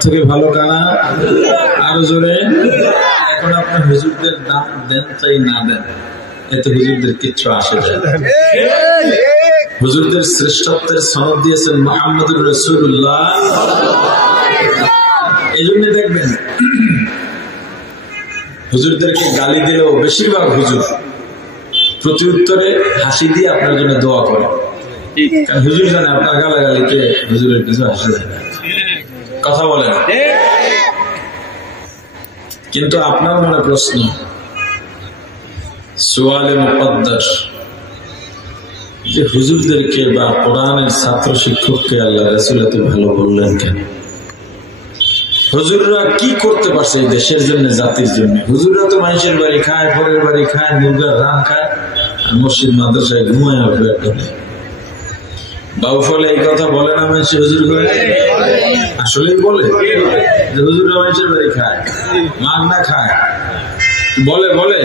থেকে ভালো কানা আরো জোরে। এখন আপনি হুজুরদের দাম দেন চাই না দেন, এতে হুজুরদের কিচ্ছু আসে যায়। হুজুরদের শ্রেষ্ঠত্বের সনদ দিয়েছেন মুহাম্মদুর রাসূলুল্লাহ। এই জন্য দেখবেন হুজুরদেরকে গালি দিলেও বেশিরভাগ হুজুর প্রতি উত্তরে হাসি দিয়ে আপনার জন্য দোয়া করে, কারণ হুজুর জানে আপনার গালাগালিতে হুজুরের কিছু হাসি যায় না, কথা বলেন। কিন্তু আপনার মনে প্রশ্ন, সুয়ালে মুকদ্দাস, যে হুজুরদেরকে বা কোরআনের ছাত্র শিক্ষককে আল্লাহ রাসূল এত ভালো বললেন কেন? হুজুররা কি করতে পারছে এই দেশের জন্য, জাতির জন্য? হুজুররা তো মানুষের বাড়ি খায়, পরের বাড়ি খায়, মুরগার রান খায়, আর মসজিদ মাদ্রাসায় ঘুমায় বাউফলে এই কথা বলে না মানুষ? হুজুর করে আসলেই বলে যে হুজুররা মানুষের বাড়ি খায়, মাগনা খায়, বলে বলে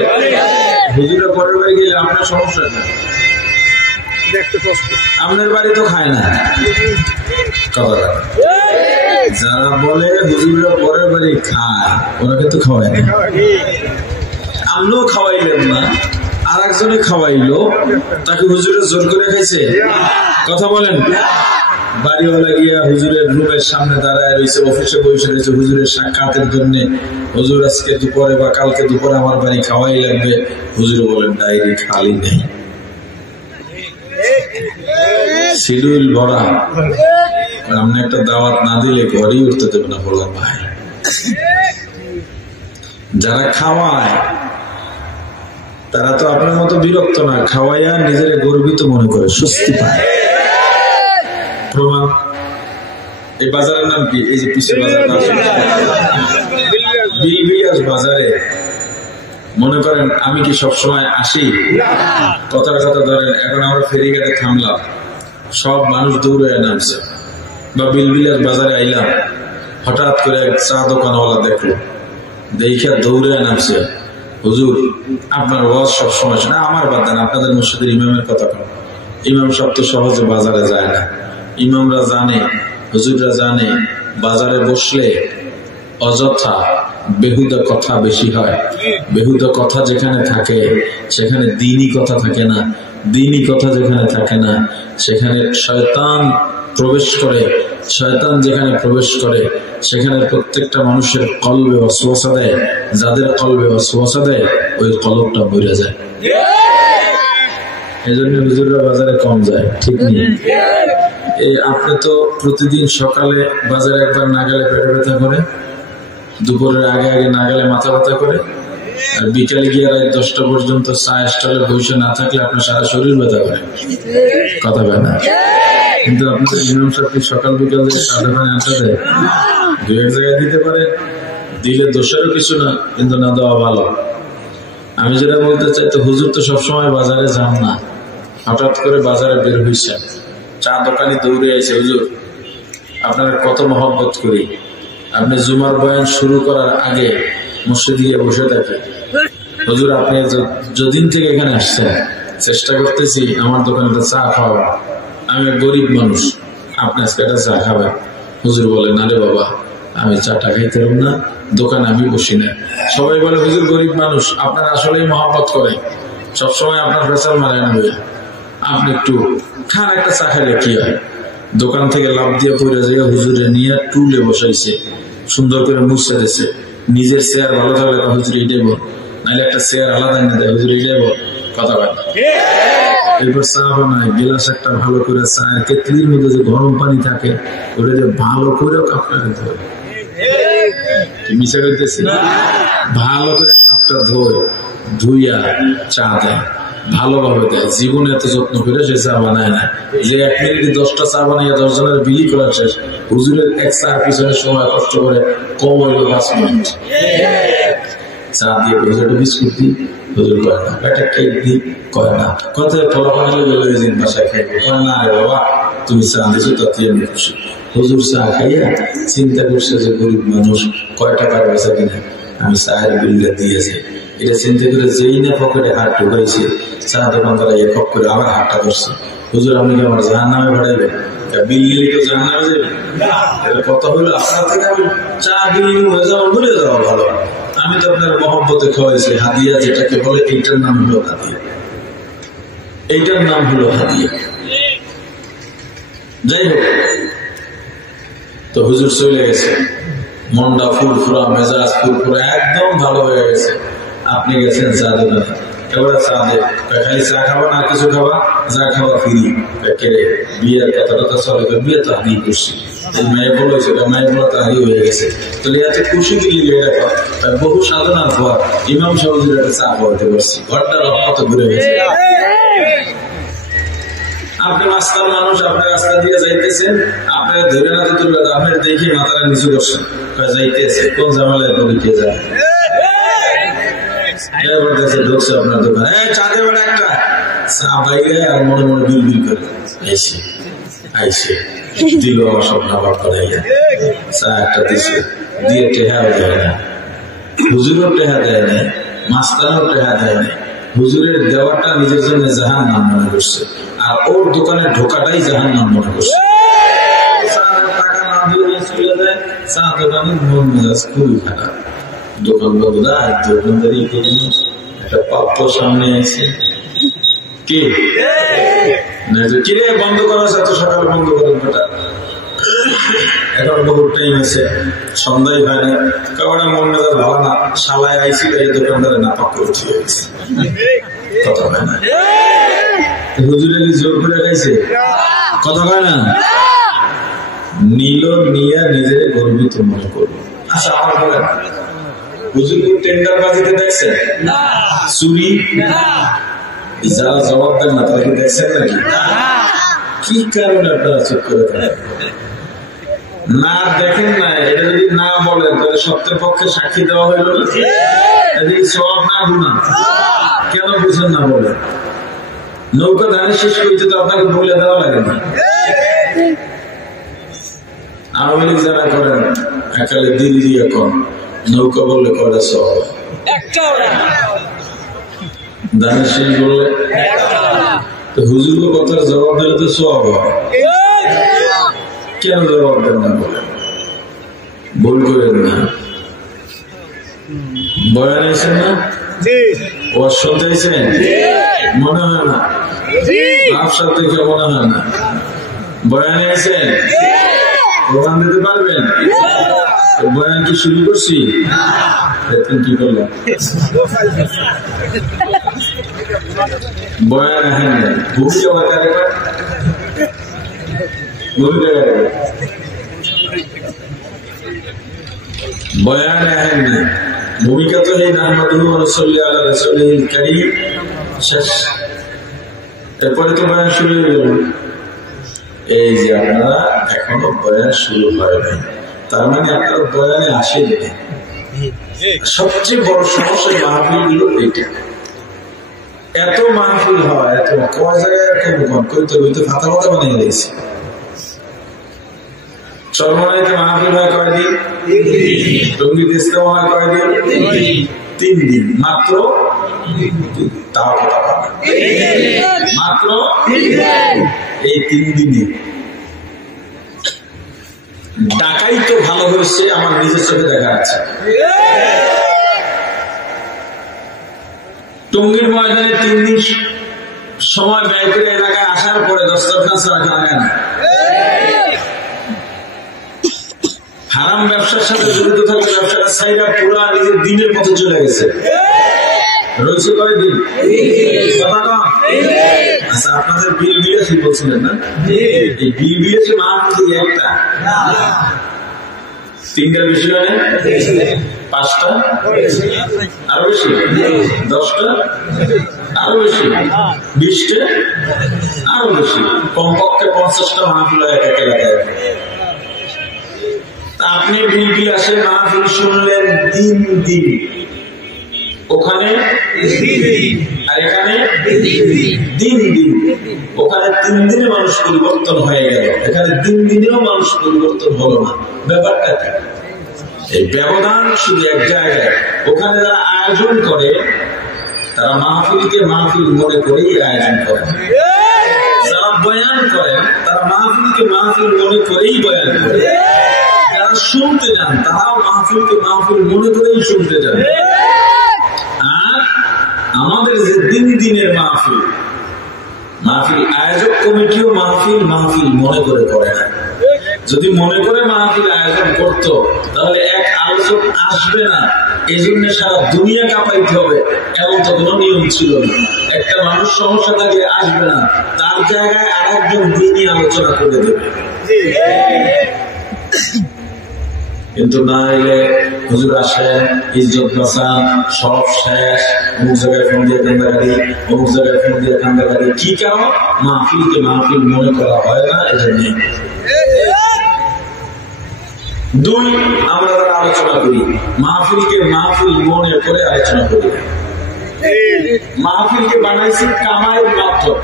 হুজুররা পরের বাড়ি গেলে আপনার সমস্যা নেই, আপনার বাড়ি তো খায় না। কথা যারা বলে হুজুররা পরের বাড়ি খায়, ওরা কিন্তু খাওয়ায় না। আমরাও খাওয়াইলেন না, আর একজনে খাওয়াইলো, তাকে হুজুরের জোর করে খাইছে? কথা বলেন। বাড়িওয়ালা গিয়া হুজুরের রুমের সামনে দাঁড়ায় রয়েছে, অফিসে বসে রয়েছে হুজুরের সাক্ষাতের জন্য। হুজুর আজকে দুপুরে বা কালকে দুপুরে আমার বাড়ি খাওয়াই লাগবে। হুজুর বলেন ডায়েরি খালি নেই, শিডিউল ভরা, আপনি একটা দাওয়াত না দিলে ঘরেই উঠতে দেবে না। বললাম ভাই, যারা খাওয়ায় তারা তো আপনার মতো বিরক্ত না, খাওয়াইয়া নিজের গর্বিত মনে করে, স্বস্তি পায়। প্রমাণ, এই বাজারের নাম কি? এই যে পিছের বাজার, বিলবিলিয়াস বাজারে মনে করেন আমি কি সবসময় আসি? কথার কথা ধরেন, এখন আমরা ফেরিঘাটে থামলাম, সব মানুষ দৌড়ে নামছে, বা বিলবিলিয়াস বাজারে আইলাম, হঠাৎ করে চা দোকানওয়ালা দেখলো, দেখা দৌড়ে নামছে, হুজুর আপনার ওয়াজ সবসময় না, আমার বাদ দেন, আপনাদের মসজিদের ইমামের কথা কন। ইমাম সব তো সহজে বাজারে যায় না। ইমামরা জানে, হুজুররা জানে, বাজারে বসলে অযথা বেহুদা কথা বেশি হয়। বেহুদা কথা যেখানে থাকে সেখানে দ্বীনি কথা থাকে না, দ্বীনি কথা যেখানে থাকে না সেখানে শয়তান প্রবেশ করে। শয়তান যেখানে প্রবেশ করে সেখানে প্রত্যেকটা মানুষের কলবে ওয়াসওয়াসা দেয়, যাদের কলবে ওয়াসওয়াসা দেয় ওই কলবটা বইরে যায়। এজন্য হুজুররা বাজারে কম যায়, ঠিক নেই? এই আপনি তো প্রতিদিন সকালে বাজারে একবার না গেলে পেটে ব্যথা করে, দুপুরের আগে আগে না গেলে মাথা ব্যথা করে, আর বিকালে গিয়ে রাত 10টা পর্যন্ত চা স্টলে বসে না থাকলে আপনার সারা শরীর ব্যথা করে। কথা বলে না? কিন্তু আপনাদের ইমাম সাহেব সকাল বিকাল চা দোকানে আনতে দেয়, দু এক জায়গায় দিতে পারে, দিলে দোষেরও কিছু না, কিন্তু না দেওয়া ভালো। আমি যেটা বলতে চাই, তো হুজুর তো সবসময় বাজারে যান না, হঠাৎ করে বাজারে বের হয়েছে, চা দোকানে দৌড়ে আইছে, হুজুর আপনারা কত মহব্বত করি, আপনি জুমার বয়ান শুরু করার আগে মসজিদে গিয়ে বসে থাকে। হুজুর আপনি যদিন থেকে এখানে আসছেন, চেষ্টা করতেছি আমার দোকানে চা খাওয়া, আমি গরিব মানুষ, আপনি আজকে একটা চা খাবেন। হুজুর বলে না রে বাবা, আমি চাটা খাইতে পারব না, দোকানে আমি বসি না। সবাই বলে হুজুর গরিব মানুষ, আপনার আসলেই মহব্বত করে, সবসময় আপনার ফেসাল মারে না, আপনি একটু খান, একটা চা খাইলে কি হয়। দোকান থেকে লাভ দিয়ে পড়ে যায়, হুজুরে নিয়ে টুলে বসাইছে, সুন্দর করে মুছে দিয়েছে, নিজের চেয়ার ভালো থাকলে হুজুর এইটাই বল, নাহলে একটা চেয়ার আলাদা এনে দেয়, হুজুর এইটাই বল। কথা বলে এরপর চা বানায়, গেলাস একটা ভালো করে চায়ের কেতলির মধ্যে যে গরম পানি থাকে ওটা যে ভালো করে কাপটাকে ধোয়, মিশা করতেছি, ভালো করে কাপটা ধুইয়া চা দেয়, ভালোভাবে দেয়। জীবনে এত যত্ন করে সে চা বানায় না, যে 1 মিনিটে 10টা চা বানাইয়া 10 জনের বিলি করা শেষ। হুজুরের এক চা পিছনে সময় কষ্ট করে কম হইল 5 মিনিট। চা দিয়ে হুজুর বিস্কুট দিই, হুজুর করে না, একটা কেক দিই, করে না, কত ফলাফল বাসায় খাইবে, কয় না রে বাবা তুমি চা দিছো তাতে আমি খুশি। হুজুর চা খাইয়া চিন্তা করছে যে গরিব মানুষ কয় টাকার বেচা কিনা, আমি চায়ের বিলটা দিয়েছি, এটা চিন্তা করে যেই না পকেটে হাত ঢুকাইছে, চা দোকানদার এক করে আবার হাতটা ধরছে, হুজুর আপনি কি আমার জাহান্নামে পাঠাইবেন? বিল নিলে কেউ জাহান্নামে যাবে? এটা কথা হলো আপনার থেকে আমি চা বিল হয়ে যাওয়া ভুলে যাওয়া ভালো। আমি তো আপনার মহব্বতে খাওয়াইছি হাদিয়া, যেটাকে বলে এইটার নাম হলো হাদিয়া, এইটার নাম হলো হাদিয়া। যাই হোক, তো হুজুর চলে গেছে, মনটা ফুরফুরা, মেজাজ ফুরফুরা, একদম ভালো হয়ে গেছে। আপনি গেছেন চা দেবেন, এবারে চা দে, খালি চা খাবা না কিছু খাবা, যা খাওয়া ফিরি। বিয়ের কথাটা চলে, বিয়ে তো হারিয়ে করছি, মেয়ে বলেছে, মেয়ে বলা তো হারিয়ে হয়ে গেছে। তাহলে এত খুশি দিলি বহু সাধনার পর ইমাম সাহেবের একটা চা খাওয়াতে পারছি, ঘরটা রহমত ঘুরে গেছে। আপনি মাস্টার মানুষ, আপনি রাস্তা দিয়ে যাইতেছেন, আপনার ধরে না তো আপনার দেখে মাথাটা নিচু করছেন, যাইতেছে কোন ঝামেলায় করে কে যায়। ঢুকছে আপনার দোকানে, চাঁদের বেলা একটা চা বাইরে, আর মনে মনে বিল বিল করে আইসে দিল আমার স্বপ্ন আবার করাইয়া চা একটা দিছে, দিয়ে টেহাও দেয় না, হুজুরও টেহা দেয় নাই, মাস্তানও টেহা দেয় নাই। হুজুরের দেওয়াটা নিজের জন্য জাহান নাম মনে করছে, আর ওর দোকানে ঢোকাটাই জাহান নাম মনে করছে। টাকা না দিয়ে চলে যায়, চা দোকানে মন মেজাজ খুবই খারাপ। দোকান বাবুদা দোকানদারি করুন, একটা পাপ্প সামনে আছে, কি কিরে বন্ধ করা আছে, এত সকালে বন্ধ করেন বেটা, এখন বহুত টাইম আছে, সন্ধ্যায় হয় না, কারণ মন মেজাজ ভালো না, শালায় আইসি এই দোকানদারে না পাক করে উঠিয়ে গেছে, কথা হয় না। হুজুরে কি জোর করে খাইছে? কথা হয় না। নীল নিয়ে নিজের গর্বিত মনে করবো। আচ্ছা, আমার বলেন, হুজুরপুর টেন্ডার বাজিতে দেখছেন? চুরি যারা জবাব দেন না তাদেরকে দেখছেন নাকি? কি কারণে আপনারা চুপ করে থাকেন? না দেখেন না, এটা যদি না বলেন তাহলে সত্যের পক্ষে সাক্ষী দেওয়া হইল না, সব না গুণা, কেন বুঝেন না বলেন? নৌকা ধানের শেষ করতে তো আপনাকে বলে দেওয়া লাগে না। আওয়ামী লীগ যারা করেন একালে দিল দিয়ে কম, নৌকা বললে করে সব, ধানের শেষ বললে হুজুর কথার জবাব দিলে তো সব হয়, কেন জবাব দেন না বলেন? ভুল করেন না, বয়ান আছেন না, ওর শুনতেছেন, মনে হয় না আপনার দেখে মনে হয় না, বয়ানে আছেন, প্রমাণ দিতে পারবেন? বয়ান কি শুরু করছি? দেখেন কি করলাম, বয়ান আহেন না, ভূমিকা বয়ান আহেন না, ভূমিকা তো এই শেষ, এরপরে তো বয়ান শুরু হয়ে গেল। এই যে আপনারা এখনো বয়ান শুরু হয় নাই, তার মানে আপনারা বয়ানে আসেননি। সবচেয়ে বড় সমস্যা মাহফিল গুলো এইটা, এত মাহফিল হয়, এত কয় জায়গায় করতে করতে ফাতা ফাতা বানিয়ে দিয়েছে। চরমনাইতে মাহফিল হয় কয়দিন? টঙ্গীতে ইসলাম হয় কয়দিন? 3 দিন মাত্র। তাও কথা পাবে মাত্র এই 3 দিনে ডাকাই তো ভালো হয়েছে, আমার নিজের চোখে দেখা আছে। টঙ্গীর ময়দানে 3 দিন সময় ব্যয় করে এলাকায় আসার পরে দস্তরখান ছাড়া খাওয়া না। হারাম ব্যবসার সাথে জড়িত থাকলে ব্যবসাটা সাইডা পুরা নিজের দিনের পথে চলে গেছে। রয়েছে কয়দিন? আচ্ছা, আপনাদের বিল বিলেছি বলছিলেন না, এই বিল বিলেছে মাহফিল একটা 3টার বেশি হয় না, 5টা আরো বেশি, 10টা আরো বেশি, 20টা আরো বেশি, কমপক্ষে 50টা মাহফিল এক এক এলাকায়। আপনি বিল আসে মাহফিল শুনলেন 3 দিন, ওখানে আর এখানে 3 দিন, ওখানে 3 দিনে মানুষ পরিবর্তন হয়ে গেল, এখানে 3 দিনেও মানুষ পরিবর্তন হলো না। ব্যাপারটা কি? এই ব্যবধান শুধু এক জায়গায়। ওখানে যারা আয়োজন করে তারা মাহফিলকে মাহফিল মনে করেই আয়োজন করে, যারা বয়ান করেন তারা মাহফিলকে মাহফিল মনে করেই বয়ান করে, যারা শুনতে যান তারাও মাহফিলকে মাহফিল মনে করেই শুনতে যান। আর আমাদের যে দিনের মাহফিল, মাহফিল আয়োজক কমিটিও মাহফিল মনে করে করে না। যদি মনে করে মাহফিল আয়োজন করত তাহলে এক আলোচক আসবে না, এই জন্য সারা দুনিয়া কাঁপাইতে হবে এমন তো কোনো নিয়ম ছিল না। একটা মানুষ সমস্যা থাকলে আসবে না, তার জায়গায় আরেকজন দিনই আলোচনা করে দেবে। কিন্তু না এলে হুজুর আসেন, ইজ্জত বাঁচান, সব শেষ, অমুক জায়গায় ফোন দিয়ে কান্দাকারি, অমুক জায়গায় ফোন দিয়ে কান্দাকারি। কি কারণ? মাহফিলকে মাহফিল মনে করা হয় না, এজন্য। দুই, আমরা তারা আলোচনা করি, মাহফিলকে মাহফিল মনে করে আলোচনা করি। মাহফিলকে বানাইছি কামাইয়ের মাধ্যম।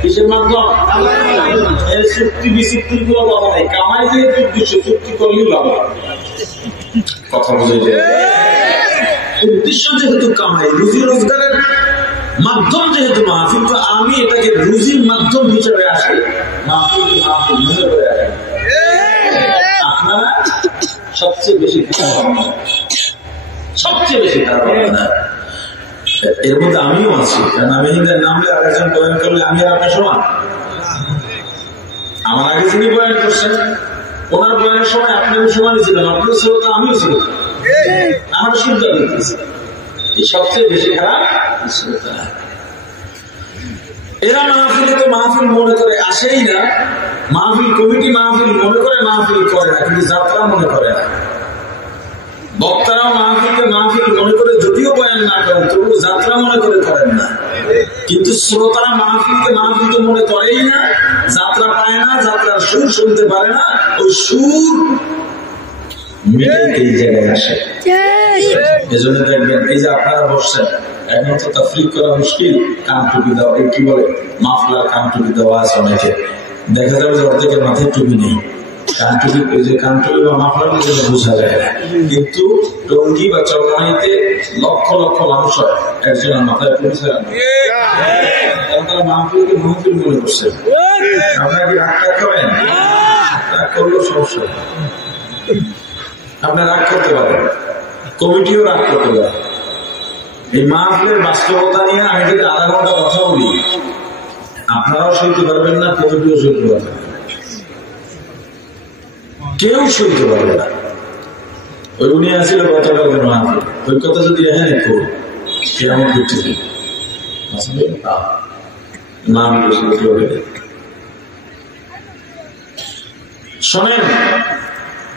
কিসের মাধ্যম? চুক্তি বিচুক্তির কোনো কথা নাই, কামাই দিয়ে উদ্দেশ্য, চুক্তি করলেই ভালো। কথা বুঝে যায়, উদ্দেশ্য যেহেতু কামাই, রুজি রোজগারের মাধ্যম যেহেতু মাহফিল, তো আমি এটাকে রুজির মাধ্যম হিসেবে আসি, মাহফিলকে মাহফিল মনে করে আসি। আপনারা সবচেয়ে বেশি খারাপ। এর মধ্যে আমিও আছি, কারণ আমি নামলে আরেকজন বয়ান করলে আমি আর আপনার সমান। আমার আগে যিনি বয়ান করছেন ওনার বয়ানের সময় আপনি সমানই ছিলেন, আপনার শ্রোতা আমিও ছিলাম, আমার চিন্তা করতেছি। এই সবচেয়ে বেশি খারাপ শ্রোতা। এরা মাহফিলকে মাহফিল মনে করে আসেই না, মাহফিল কমিটি মাহফিল মনে করে মাহফিল করে না, কিন্তু যাত্রা মনে করে না। বক্তারাও মাহফিলকে মাহফিল মনে করে যদিও বয়ান না করেন তবু যাত্রা মনে করে করেন না। কিন্তু শ্রোতারা মাহফিলকে মাহফিল তো মনে করেই না, যাত্রা পায় না, যাত্রার সুর শুনতে পারে না, ওই সুর এই জায়গায় আসে। এজন্য দেখবেন এই যে আপনারা বসছেন, এখন তো তাফরিক করা মুশকিল, কান টুপি দেওয়া, কি বলে মাফলার কান টুপি দেওয়া আছে অনেকে, দেখা যাবে যে অর্ধেকের মাথায় টুপি নেই। কান টুপি, ওই যে কান টুপি বা মাফলার বোঝা যায় না, কিন্তু টঙ্গি বা চরমাইতে লক্ষ লক্ষ মানুষ হয়, একজনের মাথায় টুপি ছাড়া, তারা মাহফিলকে মাহফিল মনে করছে। আপনারা কি রাগ করেন? রাগ করলেও সমস্যা, আপনার রাগ করতে পারেন, কমিটিও রাগ করতে পারে। এই মাহফিলের বাস্তবতা নিয়ে আমি যদি আধা ঘন্টা কথা বলি, আপনারাও সইতে পারবেন না, কমিটিও সইতে পারবেন না, কেউ সইতে পারবে না। ওই উনি আসছিল গতকালকে মাহফিল, ওই কথা যদি এখানে করি কেমন করতে দিই শোনেন,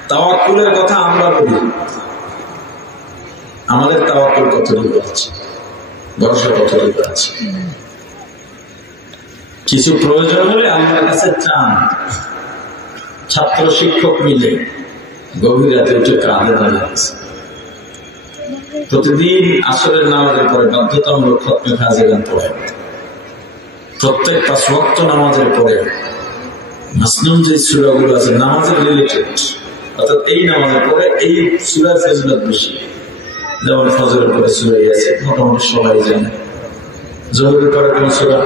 তাওয়াক্কুলের কথা আমরা বলি, আমাদের তাওয়াক্কুল কতটুকু আছে, ভরসা কতটুকু আছে। কিছু প্রয়োজন হলে আমার কাছে চান, ছাত্র শিক্ষক মিলে গভীর রাতে উঠে কাঁদে দাঁড়িয়েছে। প্রতিদিন আসরের নামাজের পরে বাধ্যতামূলক খতমে ফাজিলান পড়ে, প্রত্যেক 5 ওয়াক্ত নামাজের পরে মাসনুন যে সূরাগুলো আছে নামাজের রিলেটেড, অর্থাৎ এই নামাজের পরে এই সূরার ফজিলত বেশি। যেমন ফজরের পরে সূরা ইয়াসিন মোটামুটি সবাই জানে, যোহরের পরে কোন সূরা?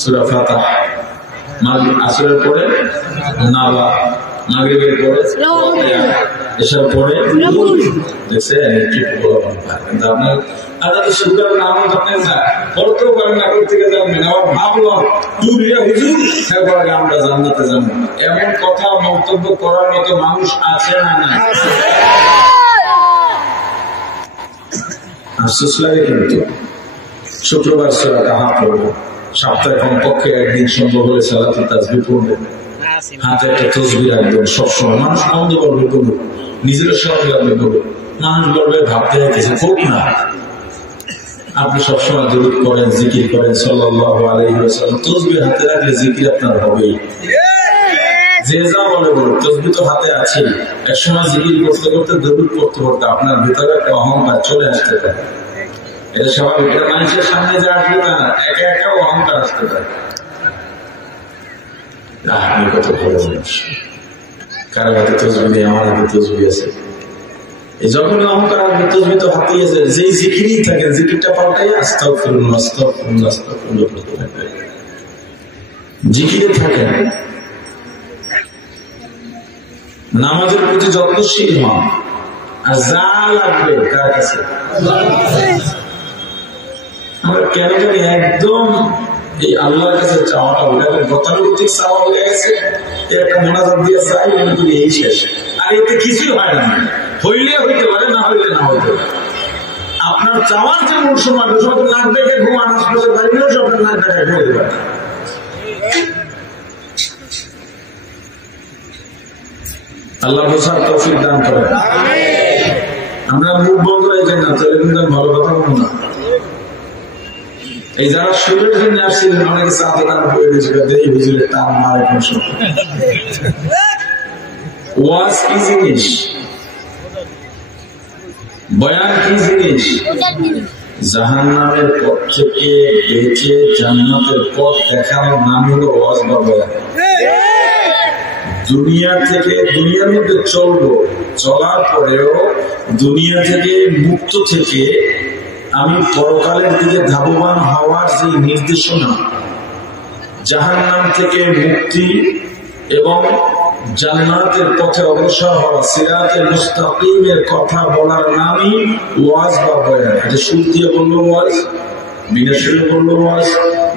সূরা ফাতিহা, আসরের পরে নাবা, মাগরিবের পরে এসব পরে দেখছেন কিন্তু আপনার তো সূরার নাম আপনি পড়তেও পারেন না, করতে জানবেন। আবার ভাবলাম হুজুর আমরা জান্নাতে যাবো, এমন কথা মন্তব্য করার মতো মানুষ আছে না? না, আফসোস লাগে। কিন্তু শুক্রবার সূরা কাহফ পড়বো, সপ্তাহে কমপক্ষে একদিন সম্ভব হলে সালাতুল তাসবিহ পড়বেন, হাতে একটা তসবিহ রাখবেন সবসময়। মানুষ বন্ধ করবে বলুন, নিজের সঙ্গে লাগবে বলুন, মানুষ বলবে ভাবতে হইতেছে খুব না। আপনি সবসময় দুরূদ করেন, জিকির করেন সাল্লাল্লাহু আলাইহি ওয়াসাল্লাম, তসবিহ হাতে রাখলে জিকির আপনার হবেই। যে যা বলে বলুন, তসবিহ তো হাতে আছে, এক সময় জিকির করতে করতে দুরূদ পড়তে পড়তে আপনার ভিতরে একটা অহংকার চলে আসতে পারে। এটা স্বাভাবিক, এটা মানুষের সামনে যা আসবে না, একা একা অহংকার আসতে পারে। কত ভালো মানুষ, কারো হাতে তসবিহ নেই, আমার হাতে তসবিহ আছে। এই যখন অহংকার আসবে, তসবিহ তো হাতেই আছে, যেই জিকিরই থাকে জিকিরটা পাল্টাই আস্তাগফিরুল্লাহ আস্তাগফিরুল্লাহ আস্তাগফিরুল্লাহ করতে থাকবে। জিকিরে থাকেন, নামাজের প্রতি যত্নশীল হন, আর যা লাগবে কার কাছে আমরা কেন জানি একদম এই আল্লাহর কাছে চাওয়াটা গতানুগতিক চাওয়া হয়ে গেছে। একটা মোনাজাত দিয়ে চাই মনে করি এই শেষ, আর এতে কিছুই হয় না। হইলে হইতে পারে, না হইলে না হইতে পারে। আপনার চাওয়ার যে মূল সময় সব নাক দেখে ঘুমান, আশপাশের বাড়িও সব নাক দেখে ঘুমাতে পারে। আল্লাহ বোঝার তৌফিক দান করে। আমরা মুখ বন্ধ রেখে না তাহলে কিন্তু ভালো কথা বলবো না। এই যারা সুরের জন্য আসছিলেন অনেকে চাঁদে টান হয়ে গেছিল, এই হুজুরের টান মারে কোন সময়। ওয়াজ কি জিনিস, বয়ান কি জিনিস? জাহান্নামের পথ থেকে বেঁচে জান্নাতের পথ দেখানোর নাম হলো ওয়াজ বা বয়ান। দুনিয়া থেকে দুনিয়ার মধ্যে চলবো, চলার পরেও দুনিয়া থেকে মুক্ত থেকে আমি পরকালের দিকে ধাবমান হওয়ার যে নির্দেশনা, জাহান্নাম থেকে মুক্তি এবং জান্নাতের পথে অগ্রসর হওয়া, সিরাতে মুস্তাকিমের কথা বলার নামই ওয়াজ বা বয়ান। এটা সুর দিয়ে বললো ওয়াজ, বিনা সুরে বললো ওয়াজ,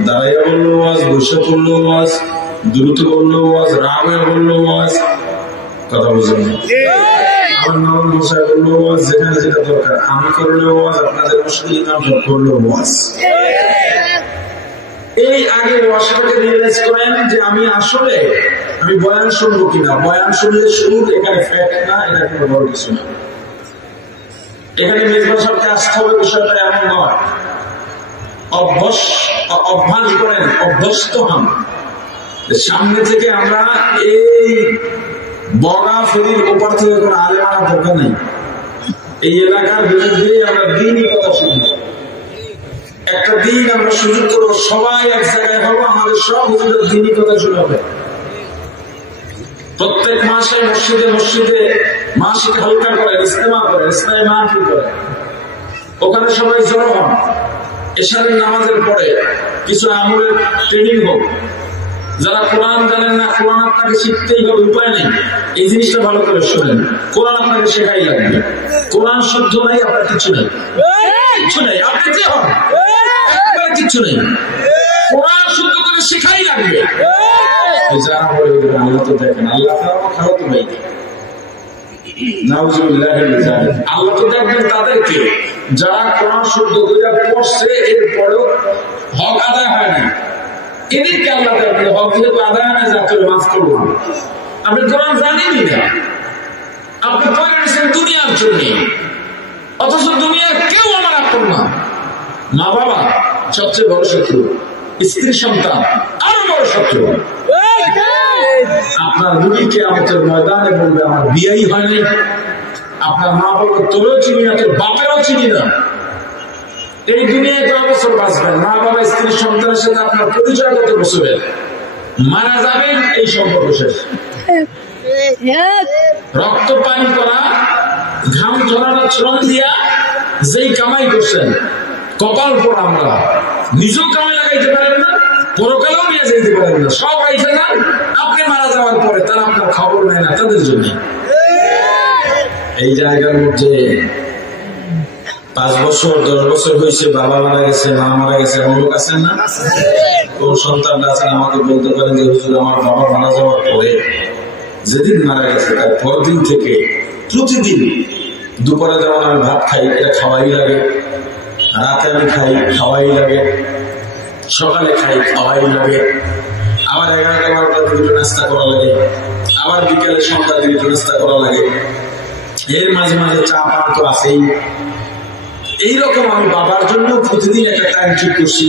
দাঁড়াইয়া বললো ওয়াজ, বসে বললো ওয়াজ, দ্রুত বললো ওয়াজ, রাগে বললো ওয়াজ। কথা বুঝলেন? আমার নরম ভাষায় বললো ওয়াজ, যেখানে যেটা দরকার। আমি করলে ওয়াজ, আপনাদের মসজিদের ইমাম সব করলো ওয়াজ। এই আগে ওয়াজটাকে রিয়েলাইজ করেন যে আমি আসলে আমি বয়ান শুনবো কিনা। বয়ান শুনলে সুর, এখানে ফ্যাক্ট না, এটা কোনো বড় কিছু না। এখানে মেজবা সাহেবকে আসতে হবে, বিষয়টা এমন নয়। অভ্যাস করেন, অভ্যস্ত হন। সামনে থেকে আমরা এই বগা ফেরির ওপর থেকে কোনো আলেম আনার দরকার নেই। এই এলাকার বিরুদ্ধে আমরা দিনই কথা শুনবো। একটা দিন আমরা সুযোগ করবো, সবাই এক জায়গায় হবো, আমাদের সব হুজুরের দিনই কথা শোনাবে। প্রত্যেক মাসে মসজিদে মসজিদে মাসিক হালকা করে, ইস্তেমা করে, ইসলামী মাহফিল করে। ওখানে সবাই জড়ো হন। এশারের নামাজের পরে কিছু আমলের ট্রেনিং হোক। যারা কোরআন জানেন না, কোরআন আপনাকে শিখতেই হবে, উপায় নেই। এই জিনিসটা ভালো করে শোনেন, কোরআন আপনাকে শেখাই লাগবে। কোরআন শুদ্ধ নাই, আপনার কিছু নেই, কিছু নেই। আপনি যে হন কিছু নেই, কোরআন শুদ্ধ করে শেখাই লাগবে। যারা বলে আল্লাহ তো দেখেন, আল্লাহ খারাপ তো ভাই, আল্লাহ তো দেখবেন তাদেরকে যারা কোরআন শুদ্ধ করে পড়ছে, এরপরেও হক আদায় হয় না। এদেরকে আল্লাহ দেখবে, হক যেহেতু আদায় হয় না, যা করে মাফ করবো। আপনি কোরআন জানেনই না, আপনি তৈরি করেছেন দুনিয়ার জন্য, অথচ দুনিয়ার কেউ আমার আপন না। মা বাবা সবচেয়ে বড় শত্রু, স্ত্রী সন্তান আরো বড় শত্রু। আপনার রুগী কিয়ামতের ময়দানে বলবে আমার বিয়েই হয়নি। আপনার মা বলবে তোরও চিনি না, তোর বাপেরও চিনি না। এই দুনিয়ায় কত বছর বাঁচবেন? মা বাবা স্ত্রী সন্তানের সাথে আপনার পরিচয় কত বছরের? মারা যাবেন, এই সম্পর্ক শেষ। রক্ত পানি করা, ঘাম ঝরানো, শ্রম দিয়া যেই কামাই করছেন, কপাল পর আমরা নিজেও কামে লাগাইতে পারেন না, পরকালেও নিয়ে যেতে পারেন না, সব আইসে না। আপনি মারা যাওয়ার পরে তারা আপনার খবর নেয় না, তাদের জন্য। এই জায়গার মধ্যে 5 বছর 10 বছর হয়েছে, বাবা মারা গেছে, মা মারা গেছে, এমন লোক আছেন না? কোন সন্তানরা আছেন আমাকে বলতে পারেন যে হুজুর আমার বাবা মারা যাওয়ার পরে, যেদিন মারা গেছে তার পরদিন থেকে প্রতিদিন দুপুরে যেমন আমি ভাত খাই, এটা খাওয়াই লাগে, রাতে আমি খাই, খাওয়াই লাগে, সকালে খাই, খাওয়াই লাগে, আবার 11টা 12টার দিকে নাস্তা করা লাগে, আবার বিকেলে সন্ধ্যার দিকে নাস্তা করা লাগে, এর মাঝে মাঝে চা পান তো আছেই। এইরকম আমি বাবার জন্য প্রতিদিন একটা টাইম ঠিক করছি,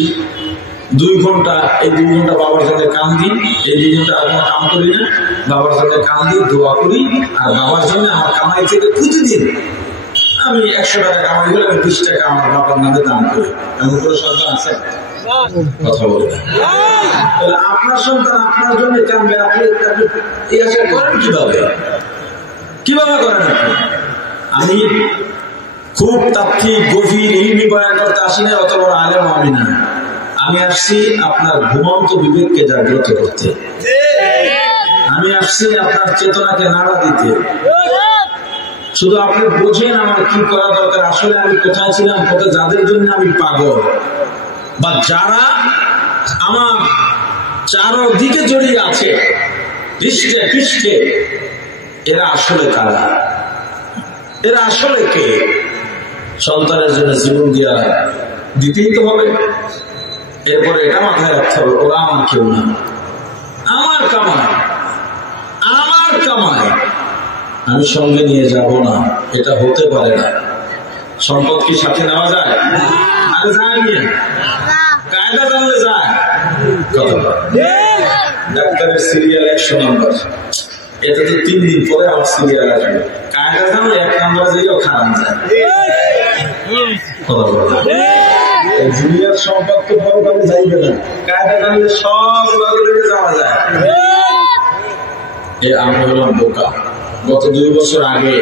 2 ঘন্টা। এই 2 ঘন্টা বাবার জন্য কাম দিই, এই 2 ঘন্টা আর কোনো কাম করি না, বাবার জন্য কাম দিই, দোয়া করি। আর বাবার জন্য আমার কামাই থেকে প্রতিদিন আমি 100 টাকা কামাই হলে আমি 20 টাকা আমার বাবার নামে দান করি। এমন কোনো সন্তান আছে? কথা বলে আপনার সন্তান আপনার জন্য কামবে, আপনি এই আশা করেন কিভাবে? কিভাবে করেন আপনি? আমি খুব তাত্ত্বিক গভীর ইলমি বয়ান করতে আসি না, অত বড় আলেম আমি না। আমি আসছি আপনার ঘুমন্ত বিবেককে জাগ্রত করতে, আমি আসছি আপনার চেতনাকে নাড়া দিতে। শুধু আপনি বোঝেন আমার কি করা দরকার, আসলে আমি কোথায় ছিলাম, কোথায় যাদের জন্য আমি পাগল, বা যারা আমার চারদিকে জড়িয়ে আছে পৃষ্ঠে পৃষ্ঠে, এরা আসলে কারা, এরা আসলে কে? সন্তানের জন্য জীবন দিতেই তো হবে। এরপরে এটা মাথায় রাখতে হবে, ওরা আমার কেউ না, আমার কামাই, আমার কামাই আমি সঙ্গে নিয়ে যাব না, এটা হতে পারে না। সম্পদ কি সাথে নেওয়া যায়? আরে যায় নিয়ে কায়দা জানলে যায়। ডাক্তারের সিরিয়াল 100 নম্বর, এটা তো 3 দিন পরে আমার সিরিয়াল আসবে। কায়দা জানলে 1 নম্বরে যাইও খারাপ যায়। জুনিয়র সম্পদ তো পরকালে যাইবে না, কায়দা জানলে সব লগে যাওয়া যায়। আমি হলাম বোকা। গত 2 বছর আগে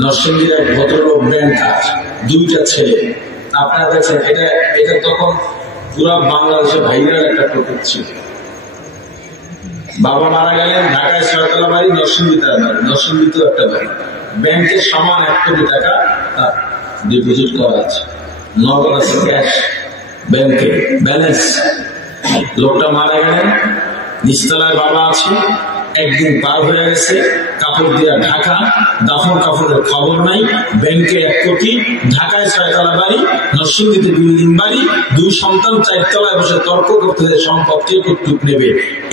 নরসিংদীর এক ভদ্রলোক ব্যাংকার, 2টা ছেলে, আপনারা দেখছেন, এটা তখন পুরা বাংলাদেশে ভাইরাল একটা টপিক ছিল। বাবা মারা গেলেন, ঢাকায় 6 তলা বাড়ি, নরসিংদীতে বাড়ি, নরসিংদীতেও একটা বাড়ি, ব্যাংকের সমান 1 কোটি টাকা তার ডিপোজিট করা আছে, নগদ আছে, ক্যাশ ব্যাংকে ব্যালেন্স। লোকটা মারা গেলেন, নিচতলায় বাবা আছে, একদিন পার হয়ে গেছে, কাপড় দিয়ে ঢাকা, দাফন কাপড়ের খবর নাই, ব্যাংকে 1 কোটি, ঢাকায় 6 তলা বাড়ি, নরসিংদীতে বিল্ডিং বাড়ি, 2 সন্তান 4 তলায় বসে তর্ক করতেছে সম্পদ কে কতটুক নেবে।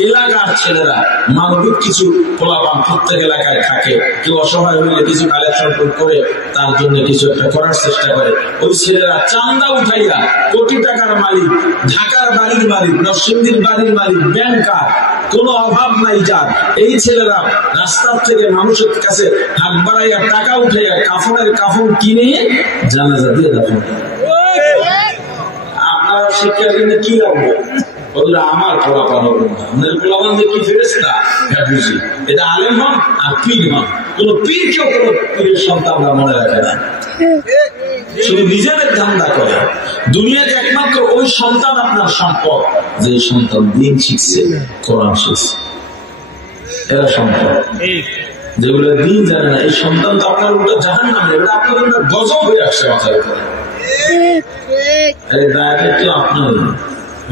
এলাকার ছেলেরা মানবিক কিছু পোলাপান প্রত্যেক এলাকায় থাকে, কেউ অসহায় হইলে কিছু কালেকশন করে তার জন্য কিছু একটা করার চেষ্টা করে। ওই ছেলেরা চান্দা উঠাইয়া কোটি টাকার মালিক, ঢাকার বাড়ির মালিক, নরসিংদীর বাড়ির মালিক, ব্যাংকার, কোনো অভাব নাই যার। এই ছেলেরা রাস্তার থেকে মানুষের কাছে হাত বাড়াইয়া টাকা উঠাইয়া কাফনের কাফন কিনে জানাজা দিয়ে দাফন। আপনারা শিক্ষার জন্য কি লাগবে? ওদের আমার পোলাপান হবে না, আমাদের পোলাপান যে কি ফেরেশতা বুঝি। এটা আলেম হন আর পীর হন, কোন পীর কেউ কোন পীরের সন্তানরা মনে রাখে না, শুধু নিজেদের ধান্দা করে। দুনিয়াতে একমাত্র ওই সন্তান আপনার সম্পদ যে সন্তান দিন শিখছে, কোরআন শিখছে, এরা সম্পদ। যেগুলো দিন জানে না, এই সন্তান তো আপনার উল্টো জাহান্নামে, এটা আপনার উল্টো গজব হয়ে আসছে মাথার উপরে। এই দায়টা তো আপনার,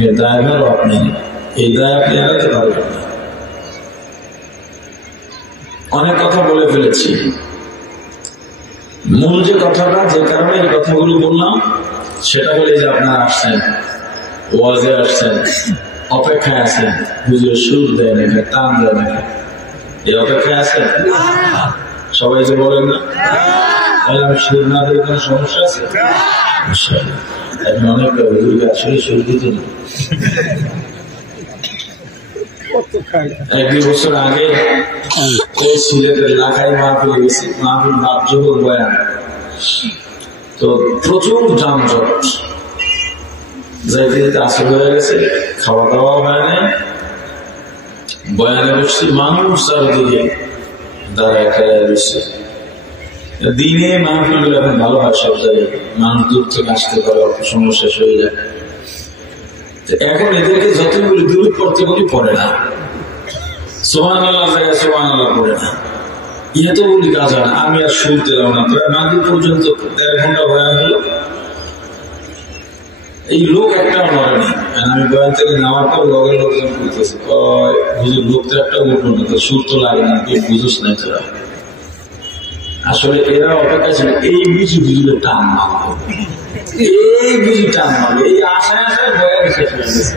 এই দায়ভারও আপনি, এই দায় আপনি এড়াতে পারবেন না। অনেক কথা বলে ফেলেছি, মূল যে কথাটা, যে কারণে এই কথাগুলো বললাম, সেটা হলে যে আপনারা আসছেন, ওয়াজে আসছেন, অপেক্ষায় আছেন, হুজুরের সুর দেয় নাকি, টান দেয় নাকি, এই অপেক্ষায় আছেন সবাই, যে বলেন না আমি সুর না দিয়ে কোনো সমস্যা আছে? এখন অনেক হুজুরকে আসলে সুর দিতে না। 1-2 বছর আগে ওই সিলেটের লাখাই মাহফিলে গেছি, মাহফিল বাপজোহর বয়ান, তো প্রচুর যানজট, যাইতে যেতে আসর হয়ে গেছে, খাওয়া দাওয়া হয় নাই, বয়ানে বসছি, মানুষ চারদিকে দাঁড়ায় খেয়ে বসছে। দিনে মাহফিল গুলো এখন ভালো হয়, সব জায়গায় মানুষ দূর থেকে আসতে পারে, অল্প সময় শেষ হয়ে যায়। এখন এদেরকে যতগুলি দূর করতে বলি পড়ে না, সুবহানাল্লাহ জায়গায় সুবহানাল্লাহ পড়ে না, ইয়ে তো বলি কাজ হয় না। আমি আর সুর দিলাম না, প্রায় মাগরিব পর্যন্ত 1.5 ঘন্টা বয়ান হলো, এই লোক একটাও নড়েনি। আমি বয়ান থেকে নামার পর লগের লোকজন বলতেছে, হুজুর লোক তো একটা উঠলো না, তো সুর তো লাগে না, তুই বুঝোস নাই তোরা। আসলে এরা অপেক্ষা ছিল, এই বুঝি হুজুরের টান মারবে, এই বুঝি টান মারবে, এই আশায় আশায় বয়ান শেষ হয়ে গেছে।